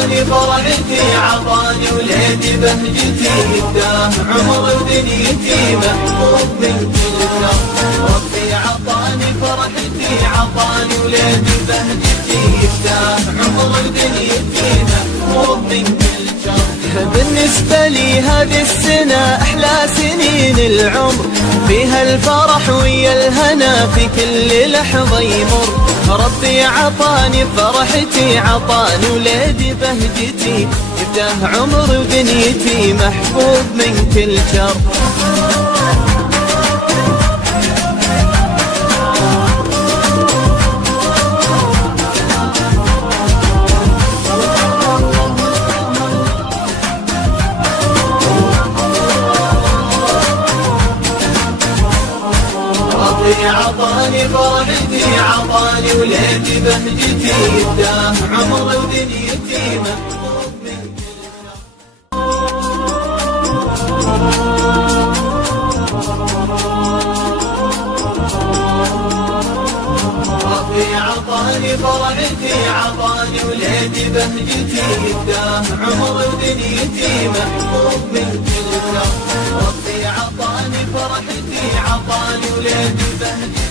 عطاني فرحتي عطاني وليدي بهجتي يفتح عمر ودنيتي محفوظ من كل شر. ربي عطاني فرحتي عطاني وليدي بهجتي يفتح عمر ودنيتي محفوظ من كل شر. بالنسبة لي هذه السنة أحلى سنين العمر، فيها الفرح ويا الهنا في كل لحظة يمر. ربي عطاني فرحتي عطاني وليدي بهجتي يفتح عمر ودنيتي محفوظ من كل شر. ربي عطاني فرحتي عطاني وليدي بهجتي يفتح عمر ودنيتي محفوظ من كل شر. ربي عطاني فرحتي عطاني وليدي بهجتي يفتح عمر ودنيتي محفوظ من كل شر. ربي عطاني فرحتي عطاني وليدي بهجتي